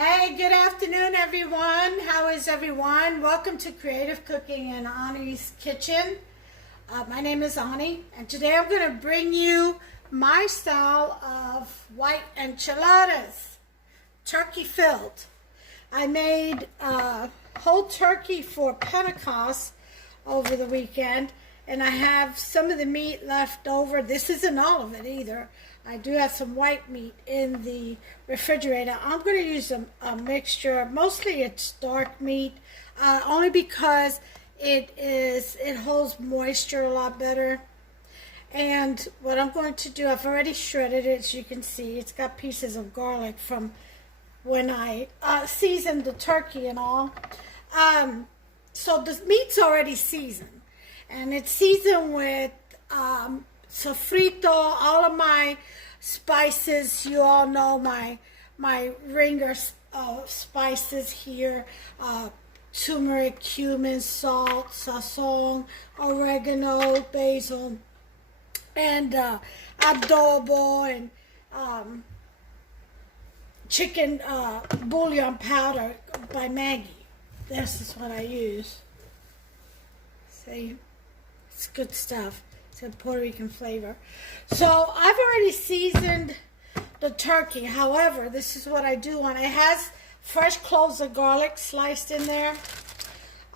Hey, good afternoon, everyone. How is everyone? Welcome to Creative Cooking in Ani's Kitchen. My name is Ani, and today I'm going to bring you my style of white enchiladas, turkey filled. I made whole turkey for Pentecost over the weekend, and I have some of the meat left over. This isn't all of it either. I do have some white meat in the refrigerator. I'm going to use a mixture. Mostly it's dark meat, only because it holds moisture a lot better. And what I'm going to do, I've already shredded it, as you can see. It's got pieces of garlic from when I seasoned the turkey and all. So the meat's already seasoned, and it's seasoned with sofrito, all of my spices. You all know my ringer spices here: turmeric, cumin, salt, sazon, oregano, basil, and adobo, and chicken bouillon powder by Maggie. This is what I use. See, it's good stuff. It's a Puerto Rican flavor. So I've already seasoned the turkey. However, this is what I do when it has fresh cloves of garlic sliced in there.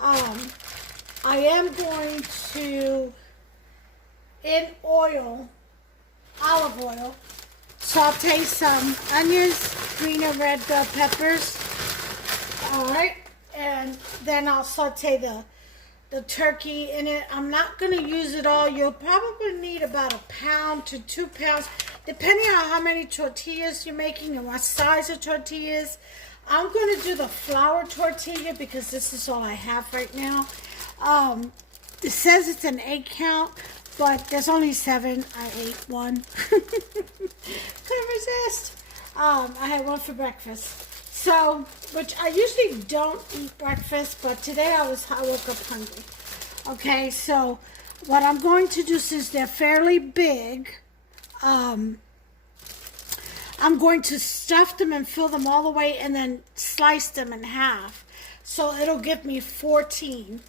I am going to, in oil, olive oil, saute some onions, green and red bell peppers. All right, and then I'll saute the turkey in it. I'm not going to use it all. You'll probably need about 1 pound to 2 pounds, depending on how many tortillas you're making and what size of tortillas. I'm going to do the flour tortilla because this is all I have right now. It says it's an 8 count, but there's only 7. I ate one. Couldn't resist. I had one for breakfast. So, which I usually don't eat breakfast, but today I woke up hungry. Okay, so what I'm going to do, since they're fairly big, I'm going to stuff them and fill them all the way and then slice them in half. So it'll give me 14.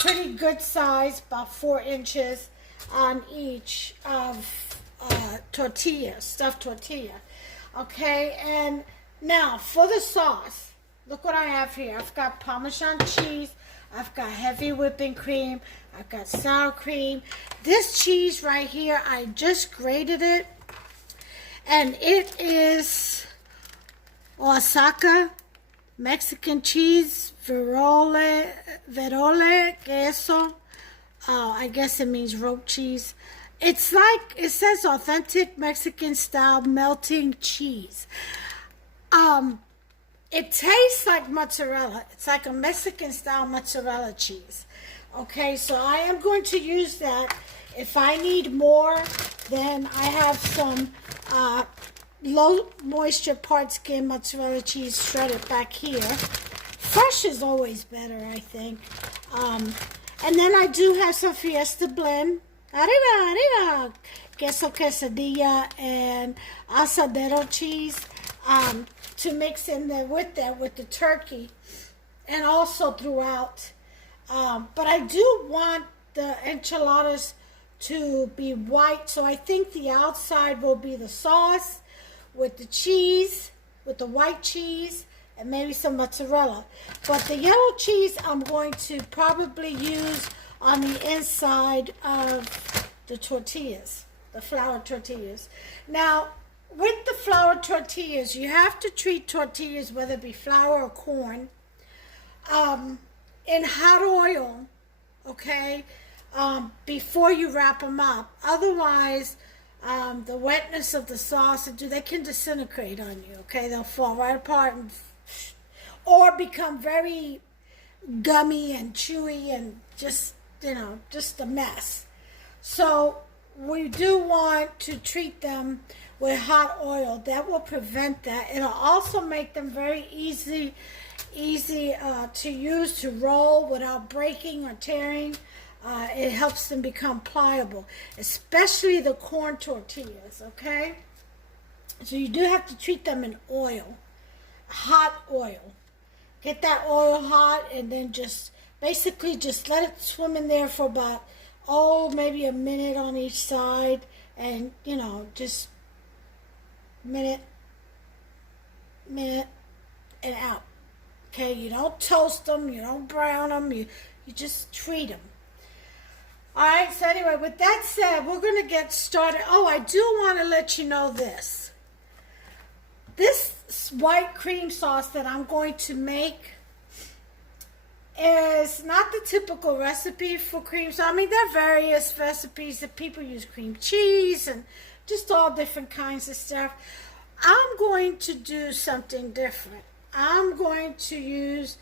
Pretty good size, about 4 inches on each of tortilla, stuffed tortilla. Okay, and now for the sauce, look what I have here. I've got Parmesan cheese, I've got heavy whipping cream, I've got sour cream. This cheese right here, I just grated it, and it is Oaxaca Mexican cheese, verole queso. I guess it means rope cheese. It's like, it says authentic Mexican style melting cheese. It tastes like mozzarella. It's like a Mexican style mozzarella cheese. Okay, so I am going to use that. If I need more, then I have some low moisture part skin mozzarella cheese shredded back here. Fresh is always better, I think. And then I do have some Fiesta blend. Arriba, queso quesadilla and asadero cheese to mix in there with the turkey and also throughout. But I do want the enchiladas to be white, so I think the outside will be the sauce with the cheese, with the white cheese, and maybe some mozzarella. But the yellow cheese I'm going to probably use on the inside of the tortillas, the flour tortillas. Now, with the flour tortillas, you have to treat tortillas, whether it be flour or corn, in hot oil, okay, before you wrap them up. Otherwise, the wetness of the sauce, they can disintegrate on you, okay? They'll fall right apart or become very gummy and chewy and just a mess. So we do want to treat them with hot oil. That will prevent that. It'll also make them very easy to use, to roll without breaking or tearing. It helps them become pliable, especially the corn tortillas, okay? So you do have to treat them in oil. hot oil. Get that oil hot and then just basically just let it swim in there for about, maybe a minute on each side. And, just minute, and out. Okay, you don't toast them, you don't brown them, you just treat them. All right, so anyway, with that said, we're going to get started. Oh, I do want to let you know this. This white cream sauce that I'm going to make is not the typical recipe for cream sauce. I mean, there are various recipes that people use cream cheese and just all different kinds of stuff. I'm going to do something different. I'm going to use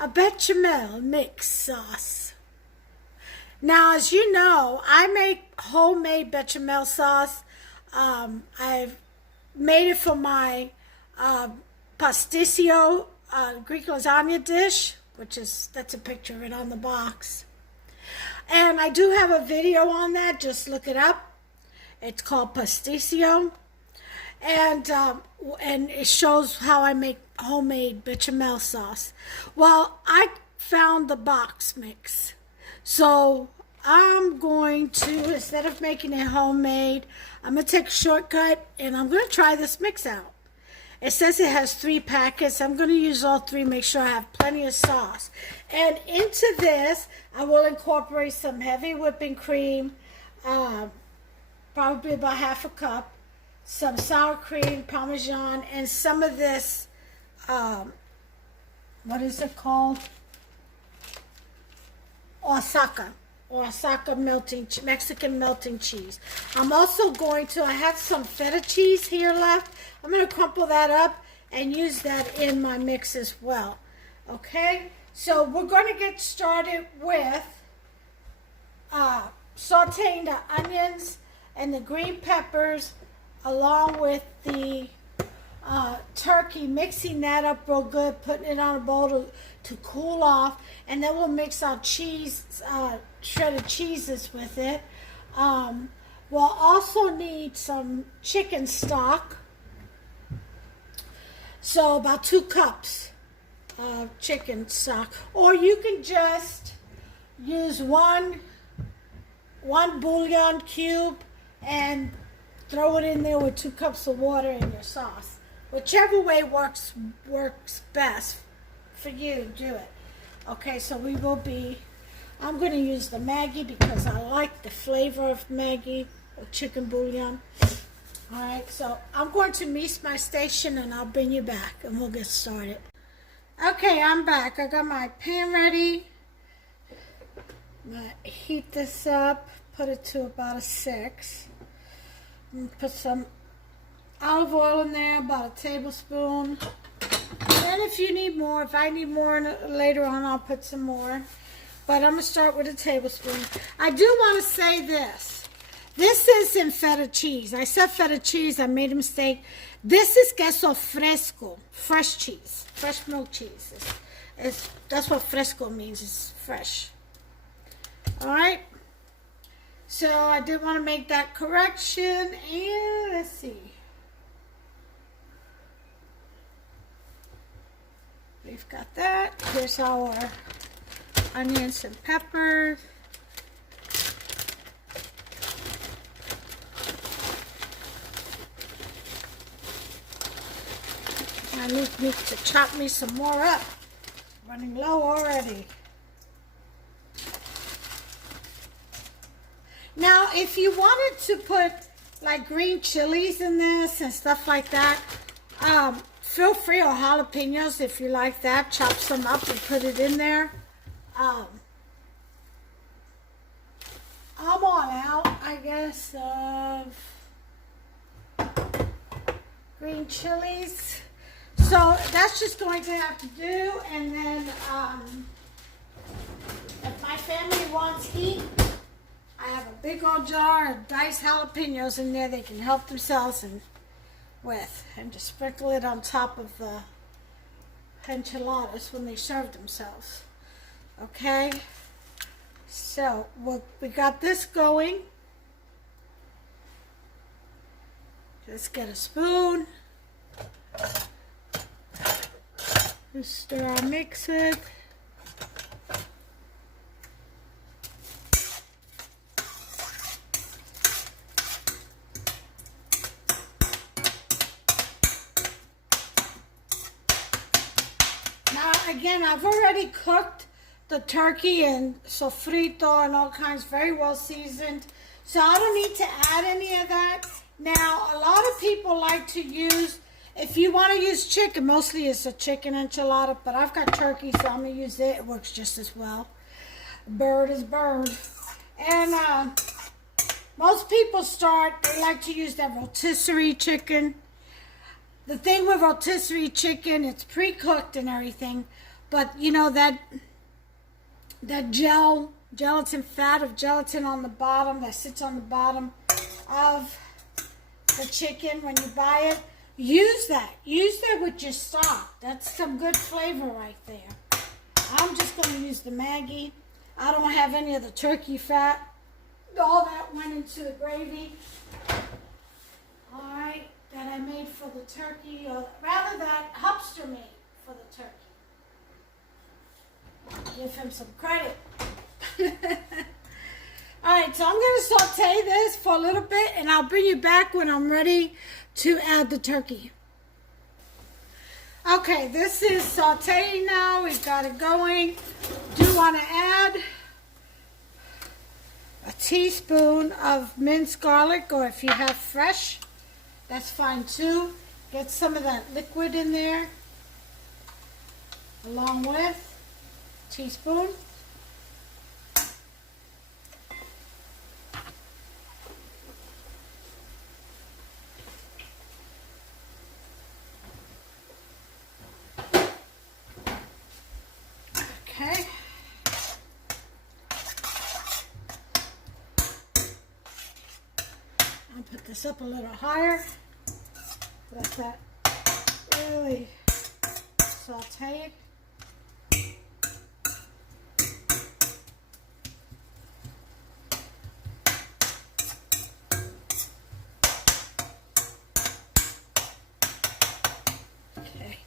a bechamel mix sauce. Now, as you know, I make homemade bechamel sauce. I've made it for my pasticcio Greek lasagna dish, that's a picture of it on the box. And I do have a video on that. Just look it up. It's called pasticcio. And it shows how I make homemade bechamel sauce. Well, I found the box mix. So I'm going to, instead of making it homemade, I'm going to take a shortcut and I'm going to try this mix out. It says it has 3 packets. I'm going to use all 3, make sure I have plenty of sauce. And into this, I will incorporate some heavy whipping cream, probably about half a cup, some sour cream, Parmesan, and some of this, what is it called? Oaxaca Mexican melting cheese. I'm also going to, I have some feta cheese here left. I'm going to crumple that up and use that in my mix as well. Okay, so we're going to get started with sauteing the onions and the green peppers along with the turkey, mixing that up real good, putting it on a bowl to cool off, and then we'll mix our cheese, shredded cheeses with it. We'll also need some chicken stock, so about 2 cups of chicken stock, or you can just use one bouillon cube and throw it in there with 2 cups of water in your sauce. Whichever way works best for you, do it. Okay, so I'm going to use the Maggi because I like the flavor of Maggi or chicken bouillon. All right, so I'm going to mix my station and I'll bring you back and we'll get started. Okay, I'm back. I got my pan ready. I'm going to heat this up, put it to about a 6. Put some olive oil in there, about a tablespoon. And if you need more, if I need more later on, I'll put some more. But I'm going to start with a tablespoon. I do want to say this. This isn't feta cheese. I said feta cheese. I made a mistake. This is queso fresco, fresh cheese, fresh milk cheese. That's what fresco means. It's fresh. All right. So I did want to make that correction. And let's see. We've got that. Here's our onions and peppers. I need to chop me some more up. Running low already. Now, if you wanted to put like green chilies in this and stuff like that, feel free, or jalapenos if you like that. Chop some up and put it in there. I'm all out, I guess, of green chilies. So that's just going to have to do. And then if my family wants heat, I have a big old jar of diced jalapenos in there they can help themselves with. And just sprinkle it on top of the enchiladas when they serve themselves. Okay? So we got this going. Let's get a spoon. Just stir our mix with. Now again, I've already cooked the turkey and sofrito and all kinds, very well seasoned. So I don't need to add any of that. Now, a lot of people like to use, if you want to use chicken, mostly it's a chicken enchilada, but I've got turkey, so I'm going to use it. It works just as well. Bird is bird. And most people they like to use that rotisserie chicken. The thing with rotisserie chicken, it's pre-cooked and everything, but you know that gelatin fat of gelatin on the bottom that sits on the bottom of the chicken when you buy it, use that with your stock. That's some good flavor right there. I'm just going to use the Maggi. I don't have any of the turkey fat. All that went into the gravy, all right, that I made for the turkey, or rather that Hupster made for the turkey. Give him some credit. Alright, so I'm going to saute this for a little bit, and I'll bring you back when I'm ready to add the turkey. Okay, this is sauteing now. We've got it going. Do want to add a teaspoon of minced garlic, or if you have fresh, that's fine too. Get some of that liquid in there, along with a teaspoon. Okay. I'll put this up a little higher. Let that really saute. Okay.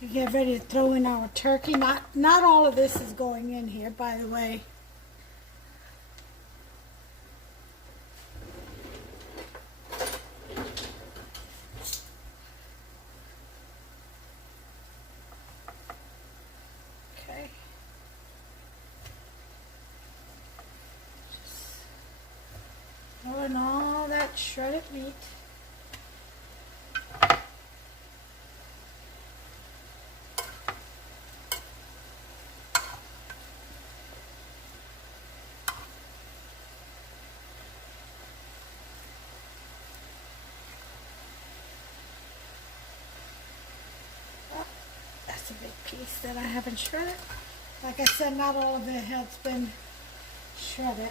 We get ready to throw in our turkey. Not all of this is going in here, by the way. Okay. Just throw in all that shredded meat. A big piece that I haven't shredded. Like I said, not all of it has been shredded.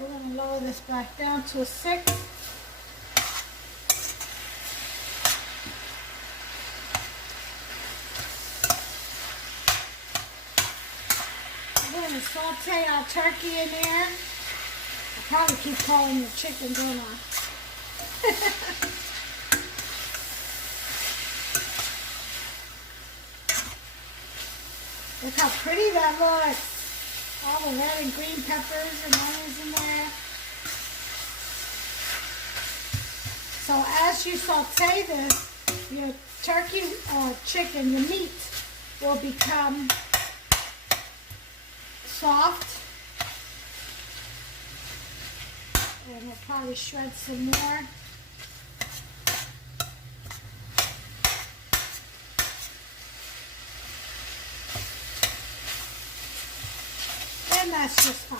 We're going to lower this back down to a 6. We're going to saute our turkey in there. I probably keep calling the chicken, don't I? Look how pretty that looks. All the red and green peppers and onions in there. So as you saute this, your turkey or chicken, your meat, will become soft. And we'll probably shred some more. And that's just fine.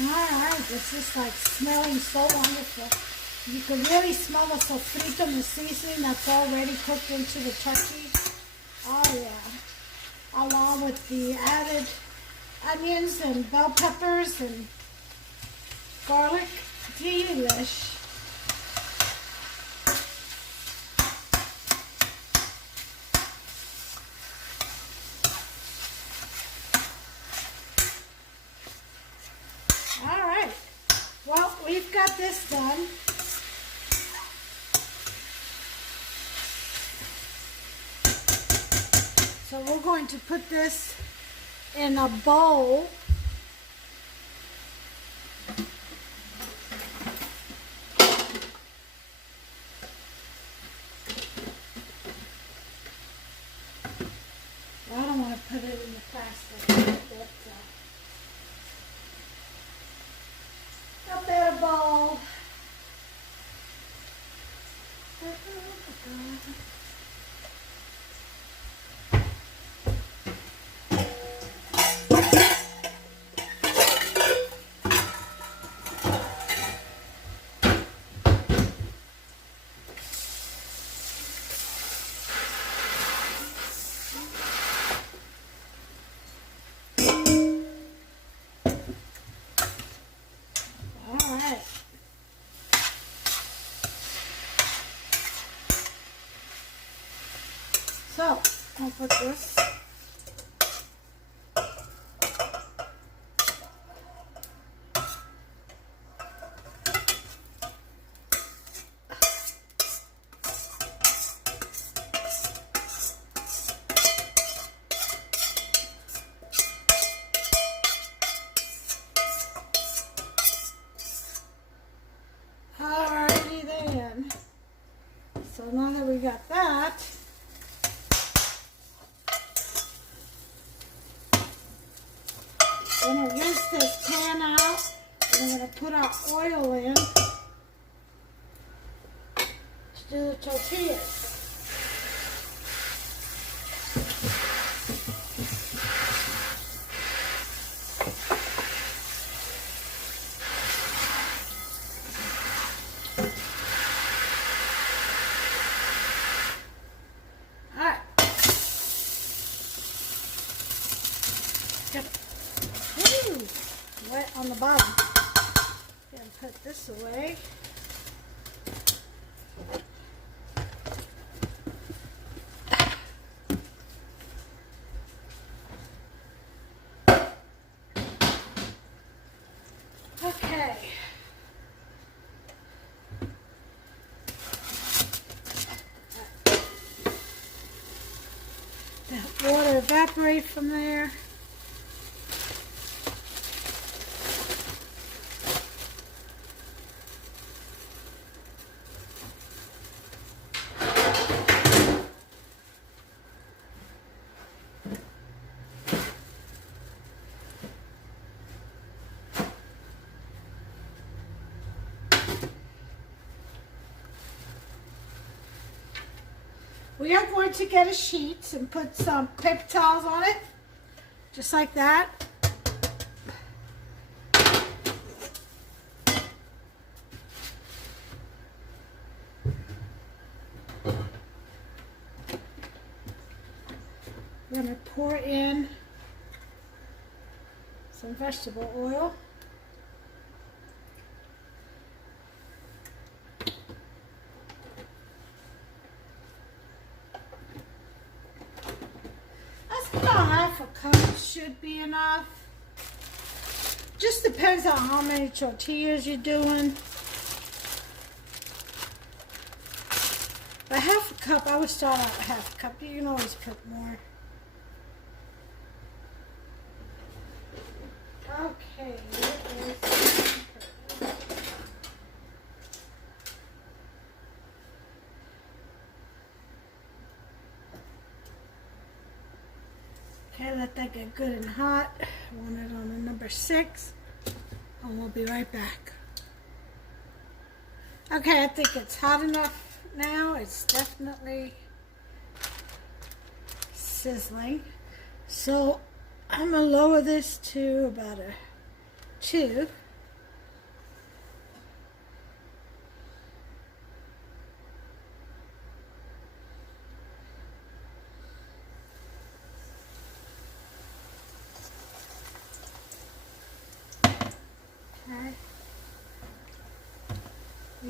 Alright, this is like smelling so wonderful. You can really smell the sofrito and the seasoning that's already cooked into the turkey. Oh yeah. Along with the added onions and bell peppers and garlic. Delish. All right. Well, we've got this done. So we're going to put this in a bowl. I don't want to put it in the plastic, but a better bowl. So, I'll put this. Alrighty then. So now that we got that, I'm going to rinse this pan out, and I'm going to put our oil in to do the tortillas. Alright. Wet on the bottom. Gonna put this away. Okay. That water evaporate from there. We are going to get a sheet and put some paper towels on it, just like that. We're going to pour in some vegetable oil. About half a cup should be enough. Just depends on how many tortillas you're doing. But half a cup, I would start out with half a cup. You can always put more. Okay, okay, let that get good and hot. I want it on a number 6, and we'll be right back. Okay, I think it's hot enough now. It's definitely sizzling. So I'm going to lower this to about a 2.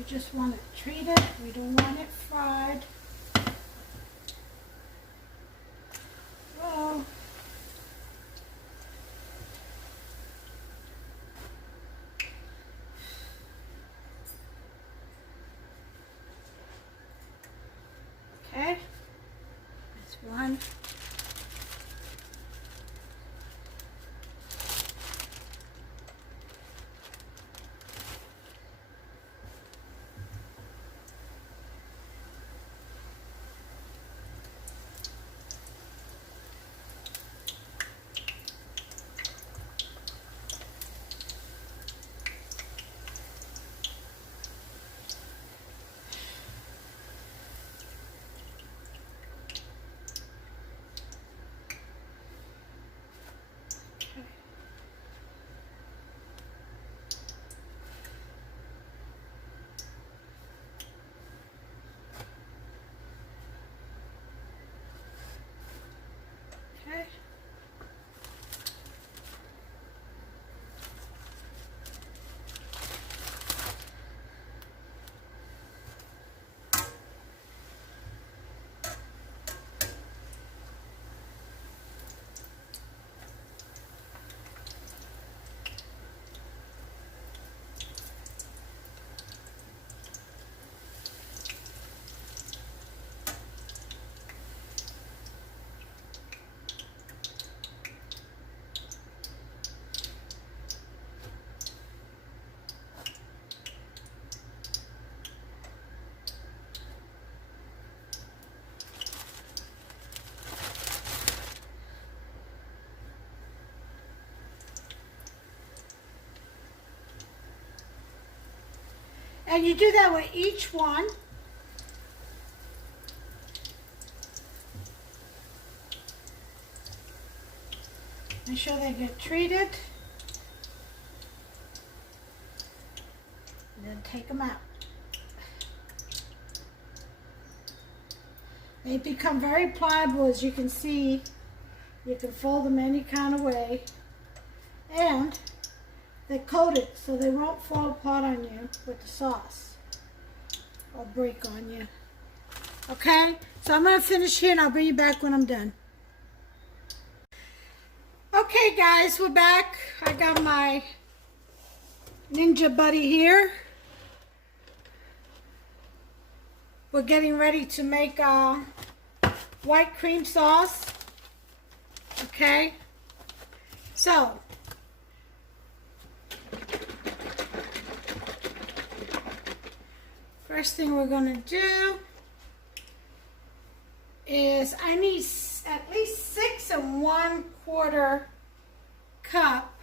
just want it treated. We don't want it fried. Well, okay, that's one. Okay. And you do that with each one. Make sure they get treated. And then take them out. They become very pliable, as you can see. You can fold them any kind of way. And they're coated so they won't fall apart on you with the sauce or break on you. Okay, so I'm going to finish here and I'll bring you back when I'm done. Okay guys, we're back. I got my Ninja Buddy here. We're getting ready to make white cream sauce. Okay, so first thing we're going to do is I need at least 6 1/4 cup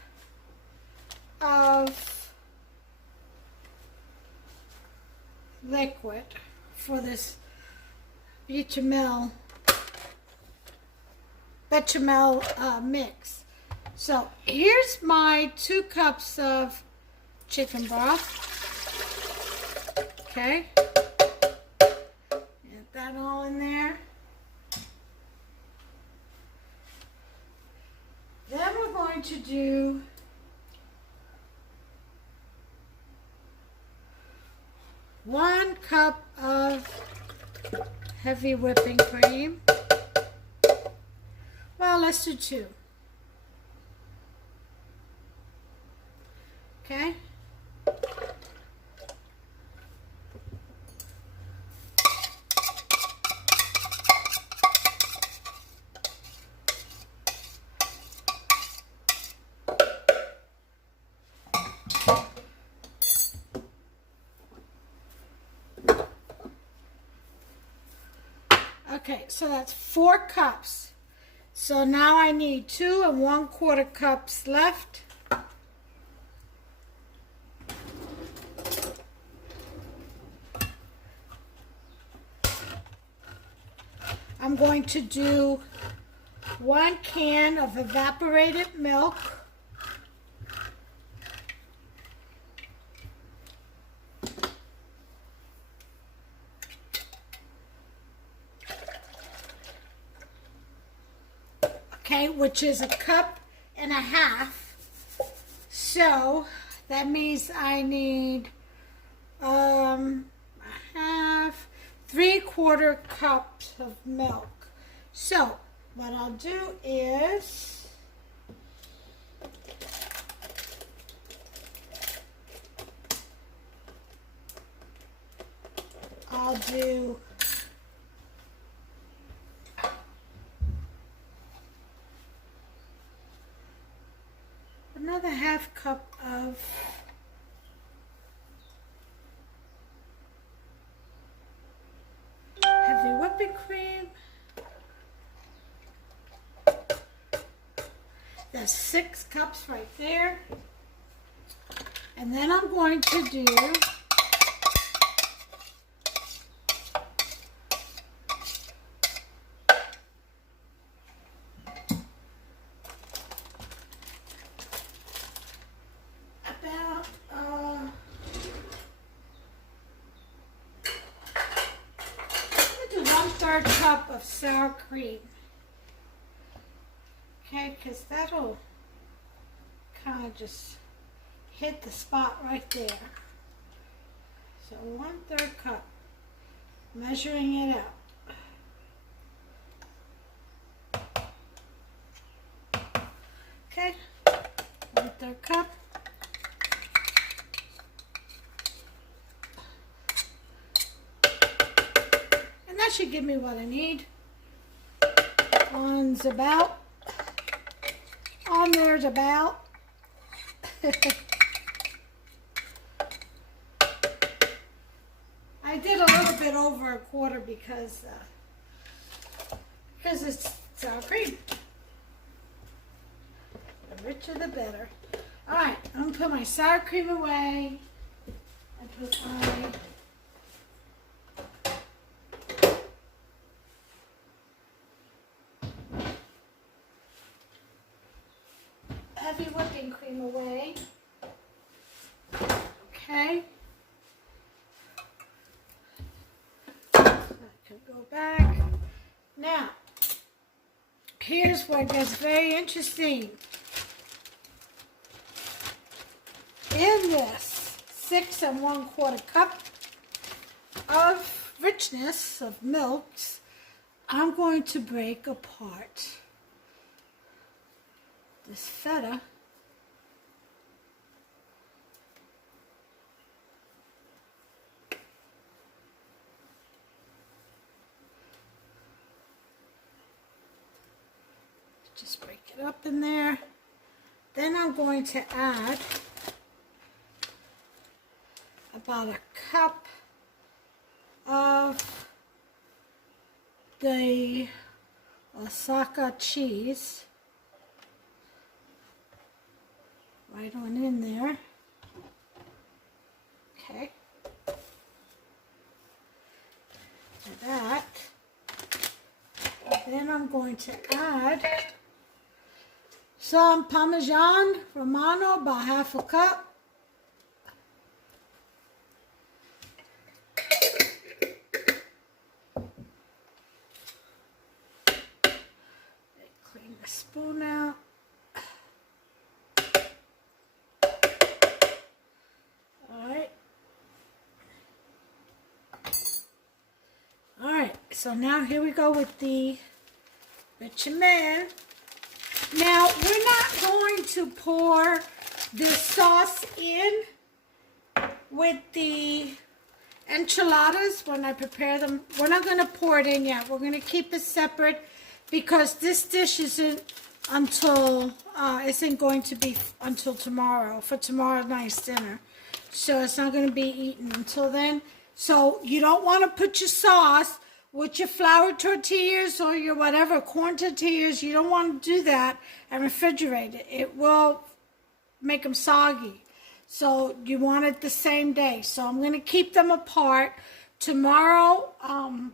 of liquid for this bechamel mix. So here's my 2 cups of chicken broth. Okay, get that all in there. Then we're going to do one cup of heavy whipping cream. Well, let's do 2. Okay. Okay, so that's 4 cups. So now I need 2 1/4 cups left. I'm going to do 1 can of evaporated milk. Okay, which is 1.5 cups. So that means I need I have 3/4 cups of milk. So what I'll do is I'll do another 1/2 cup of heavy whipping cream. That's 6 cups right there. And then I'm going to do about 1/3 cup of sour cream. Okay, because that'll kind of just hit the spot right there. So 1/3 cup, measuring it out. Okay, 1/3 cup. And that should give me what I need. One's about. On there's about. I did a little bit over 1/4 because it's sour cream. The richer the better. All right, I'm gonna put my sour cream away and put my heavy whipping cream away. Okay. So I can go back. Now, here's where it gets very interesting. In this 6 1/4 cup of richness of milks, I'm going to break apart this feta. Just break it up in there. Then I'm going to add about 1 cup of the Osaka cheese. Right on in there. Okay. Like that. And then I'm going to add some Parmesan Romano, about 1/2 cup. Clean the spoon out. So now here we go with the bechamel. Now we're not going to pour this sauce in with the enchiladas when I prepare them. We're not going to pour it in yet. We're going to keep it separate because this dish isn't going to be until tomorrow, for tomorrow night's dinner. So it's not going to be eaten until then. So you don't want to put your sauce with your flour tortillas or your whatever, corn tortillas. You don't want to do that and refrigerate it. It will make them soggy. So you want it the same day. So I'm going to keep them apart. Tomorrow,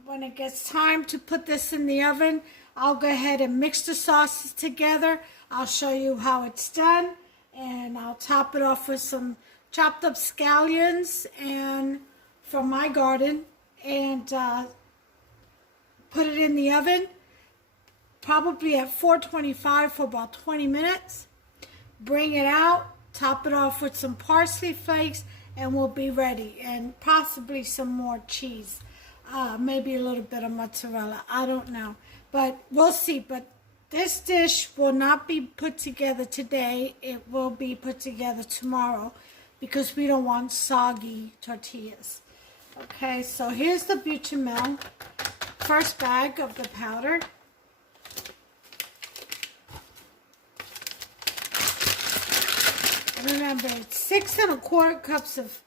when it gets time to put this in the oven, I'll go ahead and mix the sauces together. I'll show you how it's done. And I'll top it off with some chopped up scallions and from my garden. And put it in the oven, probably at 425 for about 20 minutes. Bring it out, top it off with some parsley flakes and we'll be ready. And possibly some more cheese. Maybe a little bit of mozzarella. I don't know. But we'll see. But this dish will not be put together today. It will be put together tomorrow because we don't want soggy tortillas. Okay, so here's the bechamel. First bag of the powder. Remember, it's 6 1/4 cups of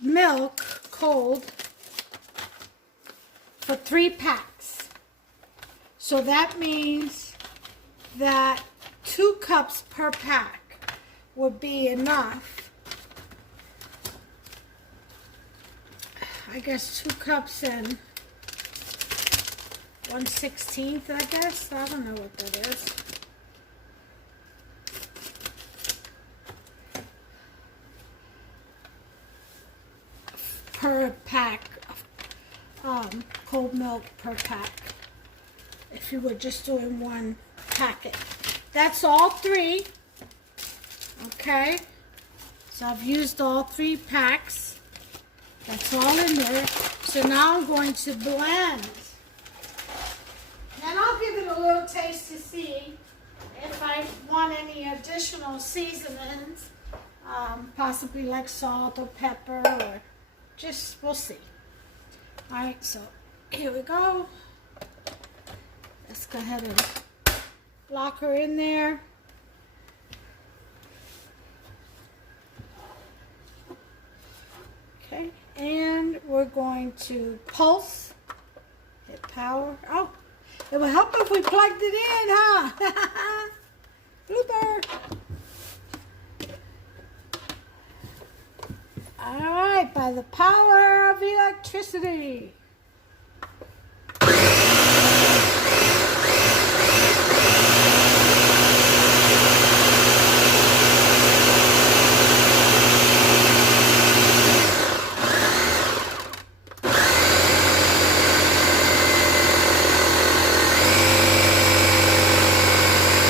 milk, cold, for 3 packs. So that means that 2 cups per pack would be enough. I guess 2 cups and 1/16, I guess. I don't know what that is. Per pack of cold milk per pack, if you were just doing 1 packet. That's all 3. Okay, so I've used all 3 packs. That's all in there. So now I'm going to blend, and I'll give it a little taste to see if I want any additional seasonings, possibly like salt or pepper, or just, we'll see. Alright, so here we go. Let's go ahead and lock her in there. Okay, and we're going to pulse. Hit power. Oh, it would help if we plugged it in, huh? Blooper. Alright, by the power of electricity.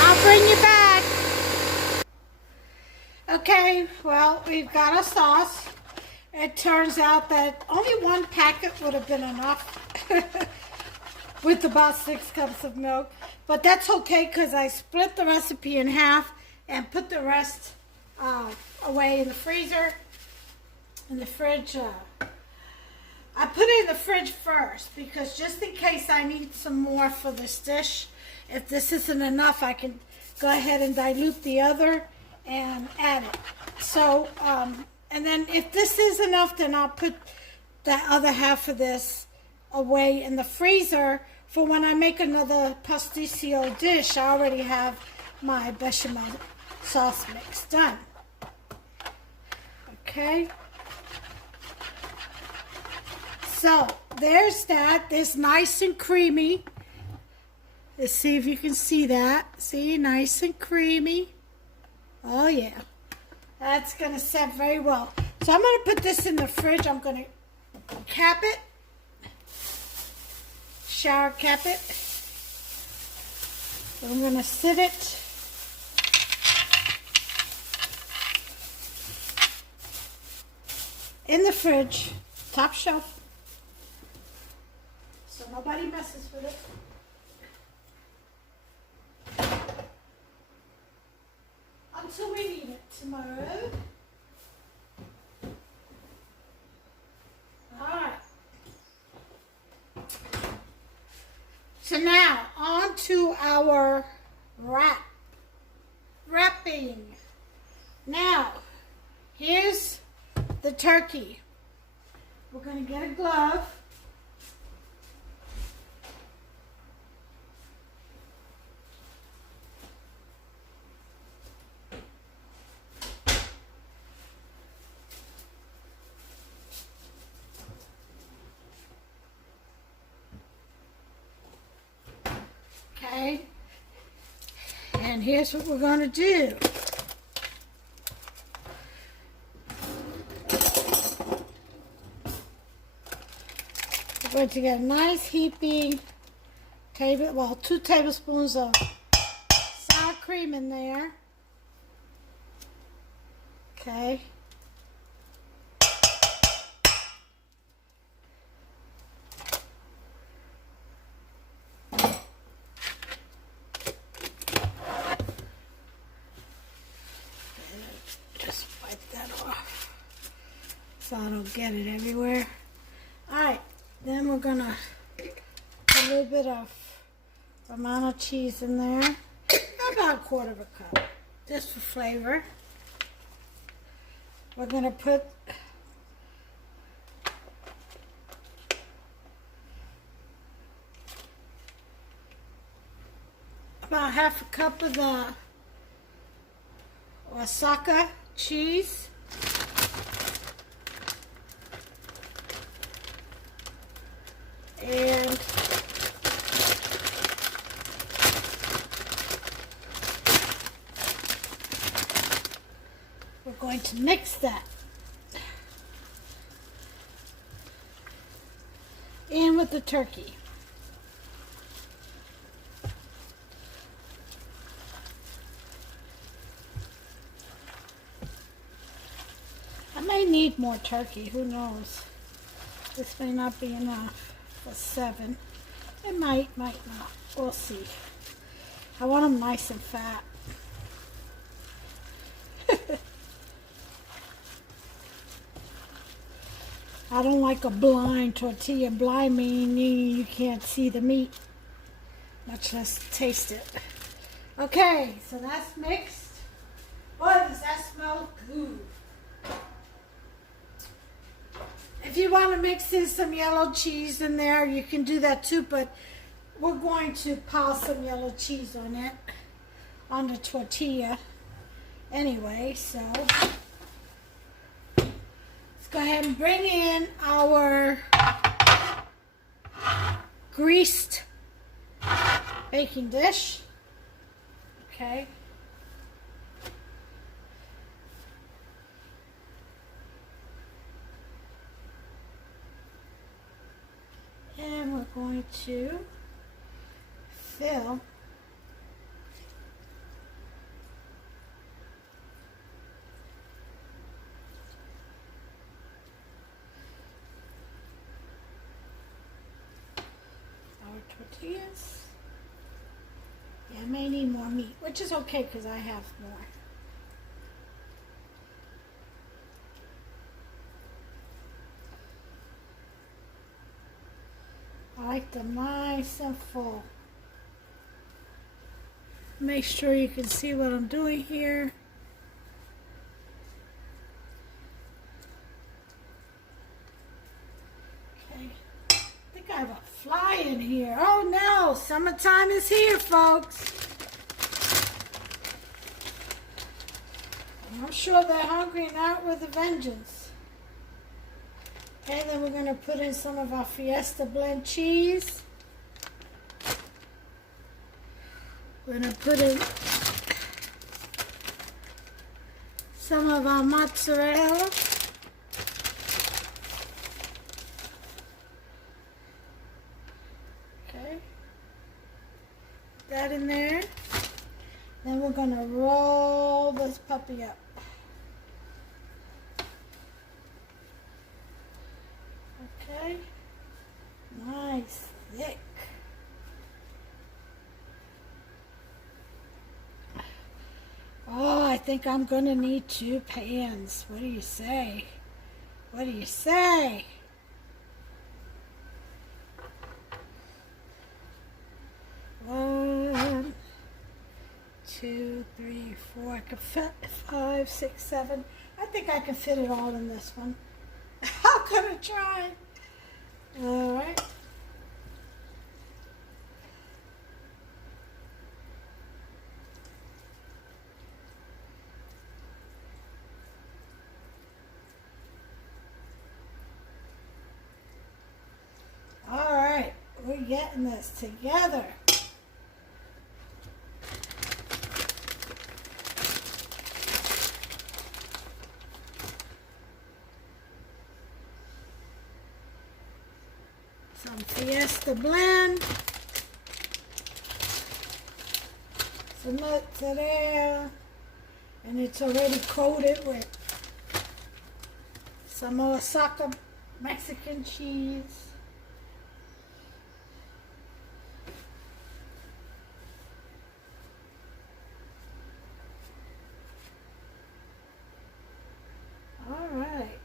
I'll bring you back. Okay, well, we've got a sauce. It turns out that only 1 packet would have been enough with about 6 cups of milk. But that's okay because I split the recipe in half and put the rest away in the freezer, in the fridge. I put it in the fridge first because just in case I need some more for this dish. If this isn't enough, I can go ahead and dilute the other and add it. So, and then if this is enough, then I'll put the other half of this away in the freezer for when I make another pasticcio dish. I already have my bechamel sauce mix done. Okay. So there's that. It's nice and creamy. Let's see if you can see that. See, nice and creamy. Oh yeah. That's going to set very well. So I'm going to put this in the fridge. I'm going to cap it. Shower cap it. I'm going to sit it. In the fridge. Top shelf. So nobody messes with it. Until we need it tomorrow. Alright. So now, on to our wrapping. Now, here's the turkey. We're going to get a glove. Okay, and here's what we're going to do. We're going to get a nice heaping 2 tablespoons of sour cream in there. Okay. get it everywhere. Alright, then we're gonna put a little bit of Romano cheese in there. About a quarter of a cup, just for flavor. We're gonna put about half a cup of the Osaka cheese. And we're going to mix that in with the turkey. I may need more turkey, who knows? This may not be enough for 7. It might not. We'll see. I want them nice and fat. I don't like a blind tortilla. Blind meaning you can't see the meat, much less taste it. Okay, so that's mixed. Boy, does that smell good. If you want to mix in some yellow cheese in there, you can do that too, but we're going to pile some yellow cheese on it, on the tortilla. Anyway, so let's go ahead and bring in our greased baking dish. Okay. And we're going to fill our tortillas. Yeah, I may need more meat, which is okay because I have more. I like them nice and full. Make sure you can see what I'm doing here. Okay, I think I have a fly in here. Oh no, summertime is here, folks. I'm sure they're hungry and out with a vengeance. Okay, then we're going to put in some of our Fiesta blend cheese. We're going to put in some of our mozzarella. Okay, that in there. Then we're going to roll this puppy up. Okay, nice, thick. Oh, I think I'm going to need 2 pans. What do you say? What do you say? One, 2, 3, 4. I can fit 5, 6, 7. I think I can fit it all in this one. I'm going to try. All right. All right, we're getting this together. Some Fiesta blend, some mozzarella, and it's already coated with some Osaka Mexican cheese. All right.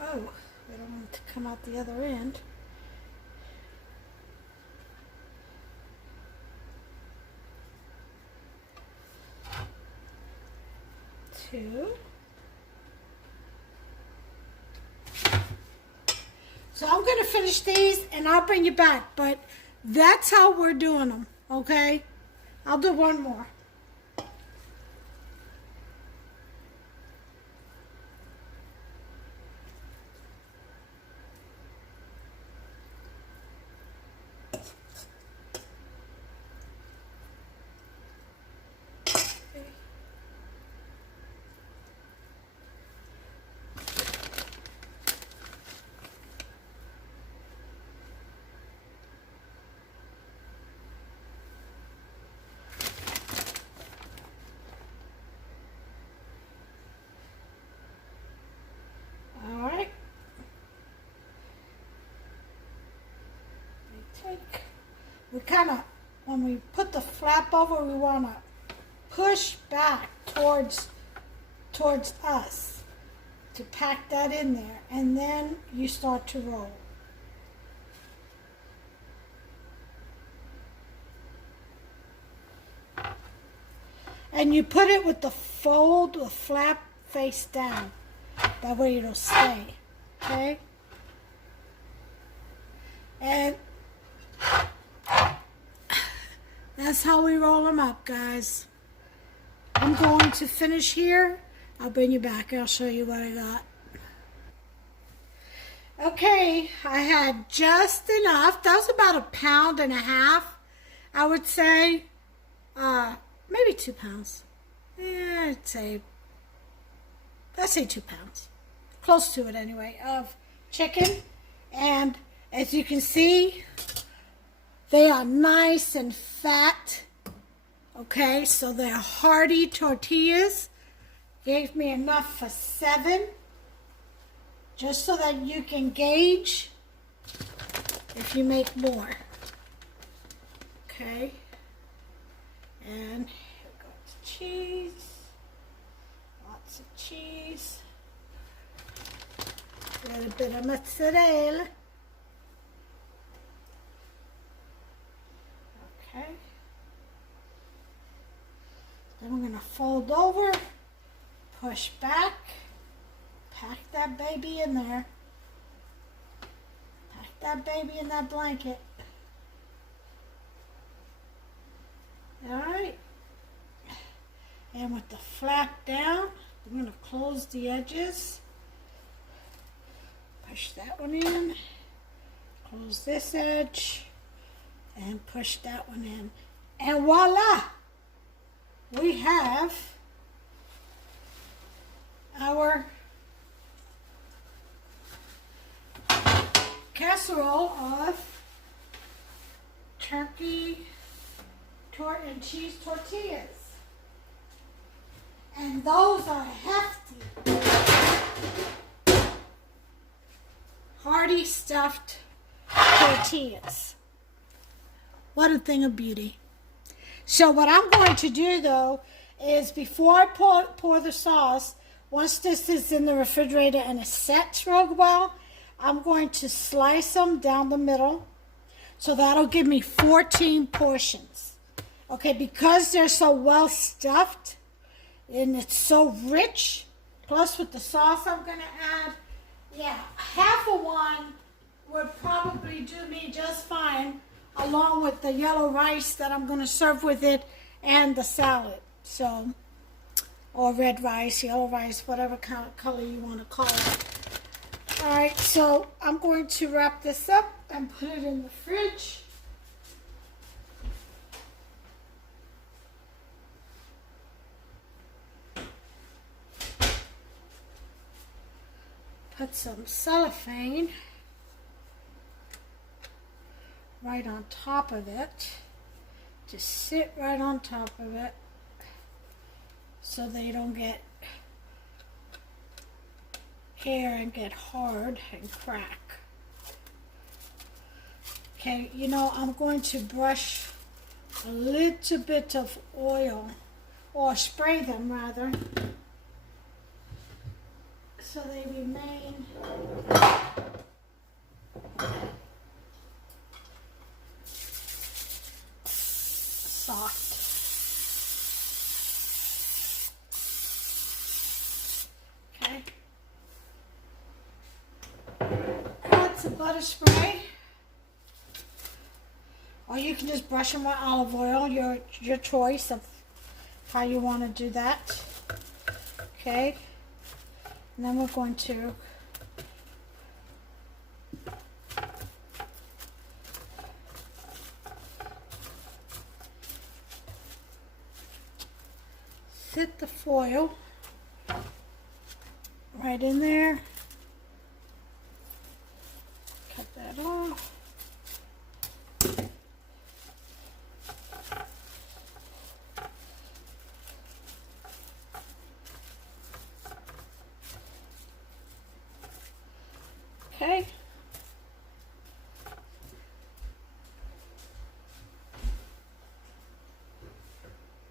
Oh, I don't want it to come out the other end. Two. So I'm going to finish these and I'll bring you back, but that's how we're doing them, okay? I'll do one more. All right. We kind of, when we put the flap over, we want to push back towards us to pack that in there, and then you start to roll. And you put it with the fold, the flap face down. That way it'll stay, okay? And that's how we roll them up, guys. I'm going to finish here. I'll bring you back and I'll show you what I got. Okay, I had just enough. That was about 1.5 pounds, I would say. Maybe 2 pounds. Yeah, let's say 2 pounds. Close to it anyway, of chicken. And as you can see, they are nice and fat. Okay, so they're hearty tortillas. Gave me enough for 7. Just so that you can gauge if you make more. Okay. And here goes cheese. Lots of cheese. A little bit of mozzarella. Okay. Then we're going to fold over, push back, pack that baby in there. Pack that baby in that blanket. Alright. And with the flap down, I'm going to close the edges. Push that one in. Close this edge. And push that one in. And voila! We have our casserole of turkey and cheese tortillas. And those are hefty, hearty stuffed tortillas. What a thing of beauty. So what I'm going to do though is before I pour the sauce, once this is in the refrigerator and it sets real well, I'm going to slice them down the middle. So that'll give me 14 portions. Okay, because they're so well stuffed and it's so rich, plus with the sauce I'm going to add, yeah, half of one would probably do me just fine, along with the yellow rice that I'm going to serve with it and the salad. So, or red rice, yellow rice, whatever kind of color you want to call it. All right, so I'm going to wrap this up and put it in the fridge. Put some cellophane right on top of it. Just sit right on top of it so they don't get air and get hard and crack. Okay, you know, I'm going to brush a little bit of oil, or spray them rather, so they remain soft. Okay. Add some butter spray. Or you can just brush them with olive oil, your choice of how you want to do that. Okay. And then we're going to sit the foil right in there. Cut that off. Okay.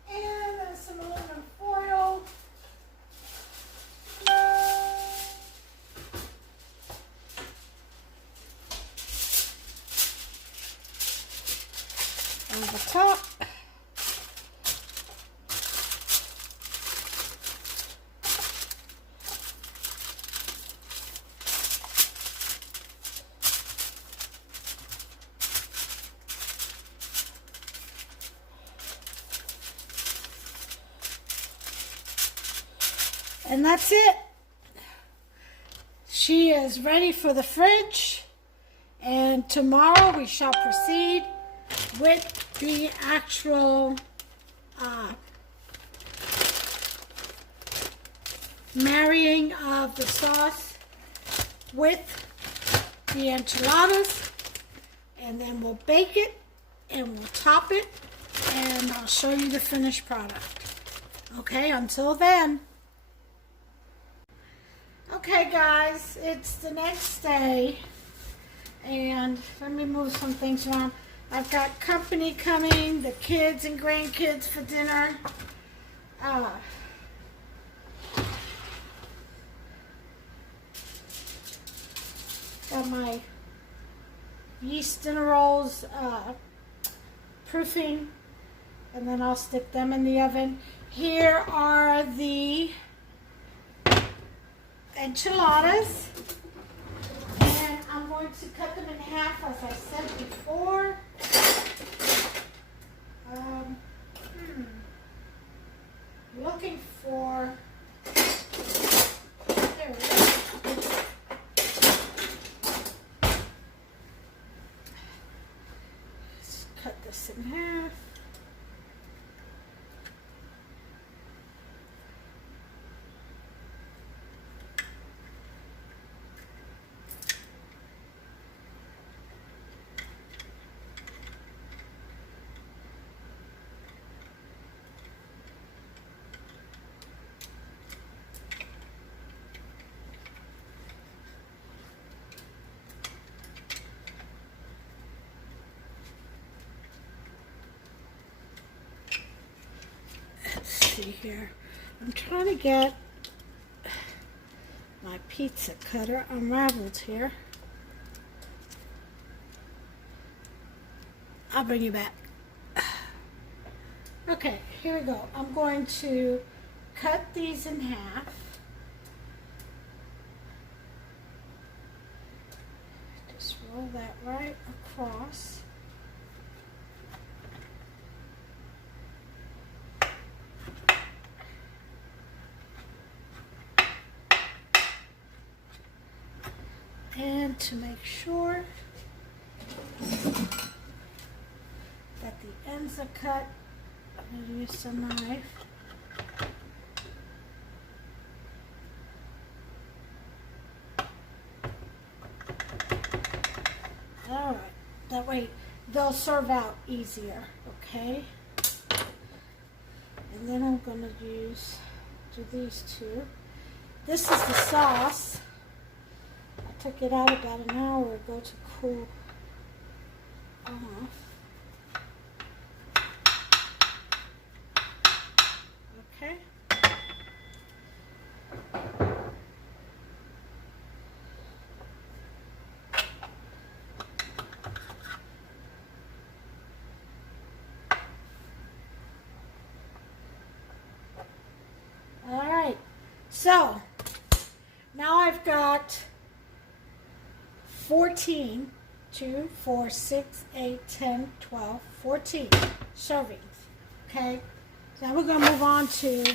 And then some aluminum foil. On the top. And that's it. She is ready for the fridge. And tomorrow we shall proceed with the actual marrying of the sauce with the enchiladas. And then we'll bake it and we'll top it. And I'll show you the finished product. Okay, until then. Okay guys, it's the next day, and let me move some things around. I've got company coming, the kids and grandkids for dinner. Got my yeast dinner rolls proofing, and then I'll stick them in the oven. Here are the enchiladas, and I'm going to cut them in half as I said before. Looking for, there it is. Let's cut this in half. See here, I'm trying to get my pizza cutter unraveled here. I'll bring you back. Okay, here we go. I'm going to cut these in half. Just roll that right across. And to make sure that the ends are cut, I'm going to use some knife. Alright, that way they'll serve out easier, okay? And then I'm going to do these two. This is the sauce. I took it out about an hour ago to cool off. Okay. So now I've got 14, 2, 4, 6, 8, 10, 12, 14 servings. Okay, now we're going to move on to,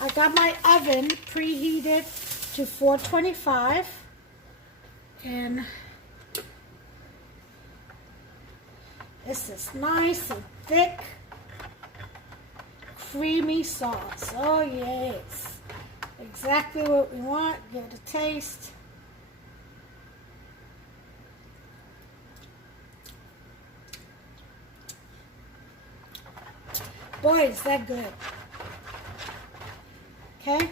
I got my oven preheated to 425, and this is nice and thick, creamy sauce. Oh yes, exactly what we want. Give it a taste. Boy, is that good. Okay,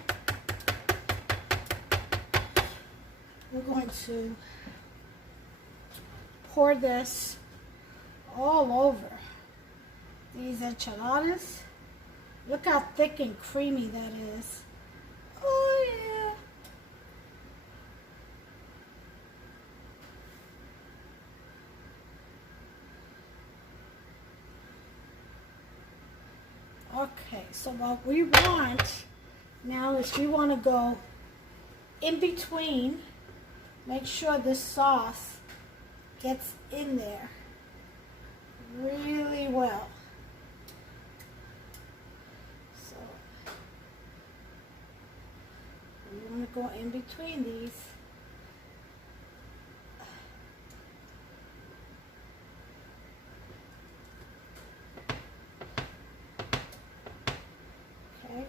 we're going to pour this all over these enchiladas. Look how thick and creamy that is. Oh yeah. Okay, so what we want now is we want to go in between. Make sure this sauce gets in there really well. So we want to go in between these. Okay.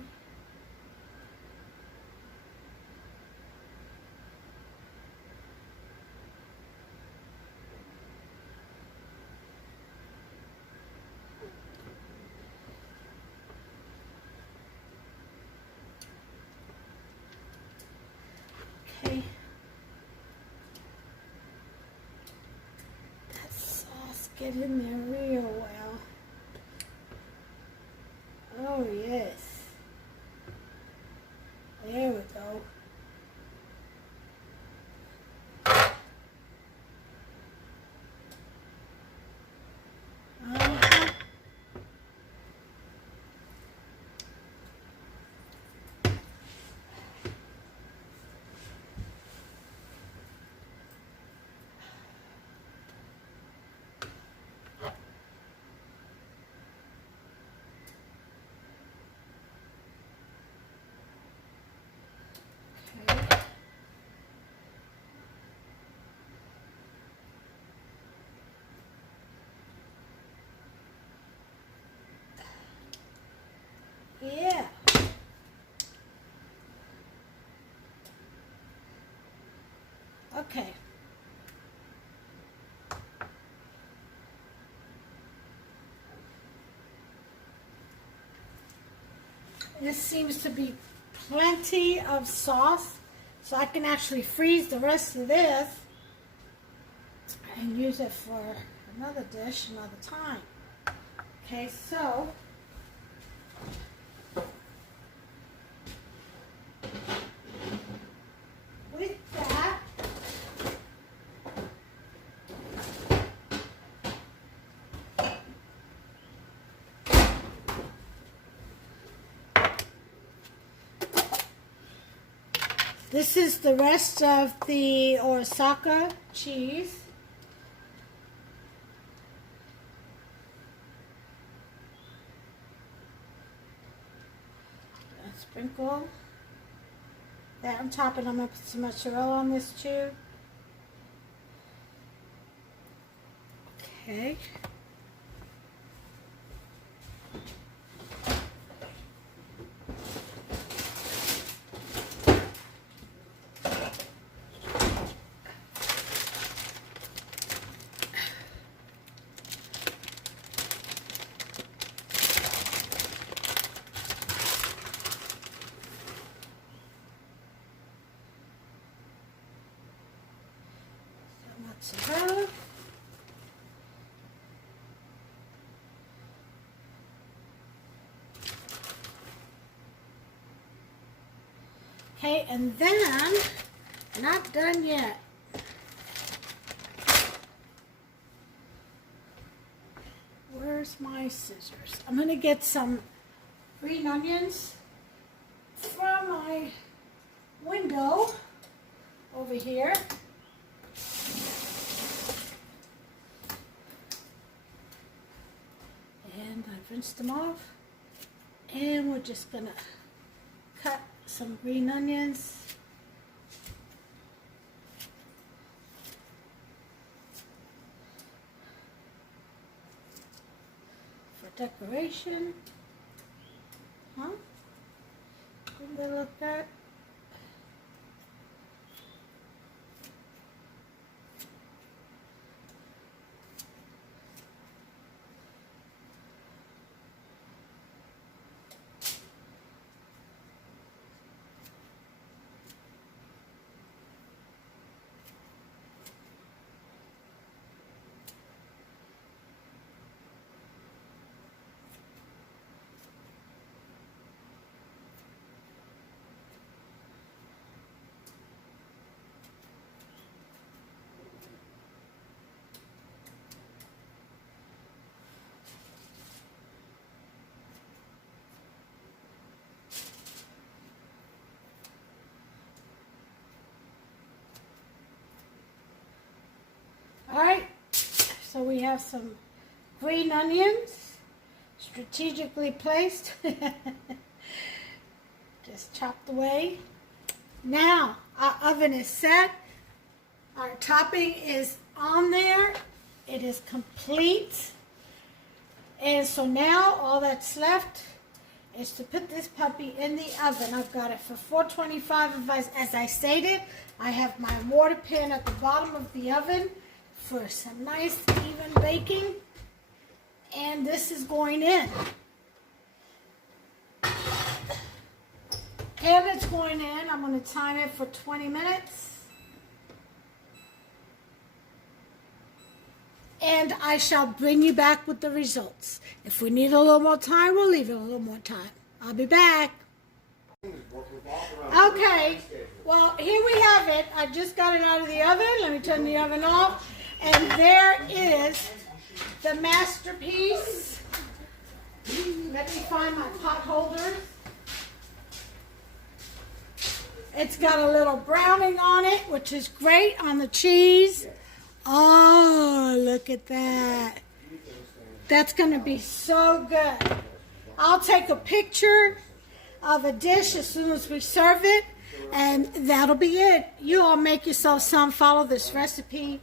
Okay. That sauce get in there real well. Oh yes. There we go. Okay. Yeah. Okay. This seems to be plenty of sauce, so I can actually freeze the rest of this and use it for another dish another time. Okay, so with that, this is the rest of the Osaka cheese. Sprinkle that on top, and I'm going to put some mozzarella on this too. Okay. Mozzarella. Okay, and then, not done yet. Where's my scissors? I'm going to get some green onions from my window over here. And I rinsed them off. And we're just gonna cut some green onions. For decoration. Huh? Didn't they look good? Alright, so we have some green onions, strategically placed, just chopped away. Now, our oven is set, our topping is on there, it is complete, and so now all that's left is to put this puppy in the oven. I've got it for 425, as I stated. I have my water pan at the bottom of the oven for some nice even baking, and this is going in, and it's going in. I'm going to time it for 20 minutes, and I shall bring you back with the results. If we need a little more time, we'll leave it a little more time. I'll be back. Okay, well, here we have it. I just got it out of the oven. Let me turn the oven off. And there is the masterpiece. Let me find my pot holder. It's got a little browning on it, which is great on the cheese. Oh, look at that. That's going to be so good. I'll take a picture of a dish as soon as we serve it, and that'll be it. You all make yourself some, follow this recipe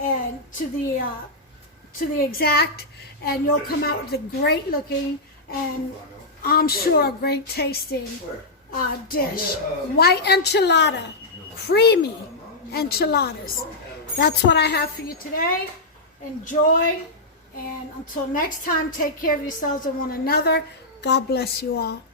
and to the exact, and you'll come out with a great looking and I'm sure a great tasting dish. White enchilada, creamy enchiladas. That's what I have for you today. Enjoy, and until next time, take care of yourselves and one another. God bless you all.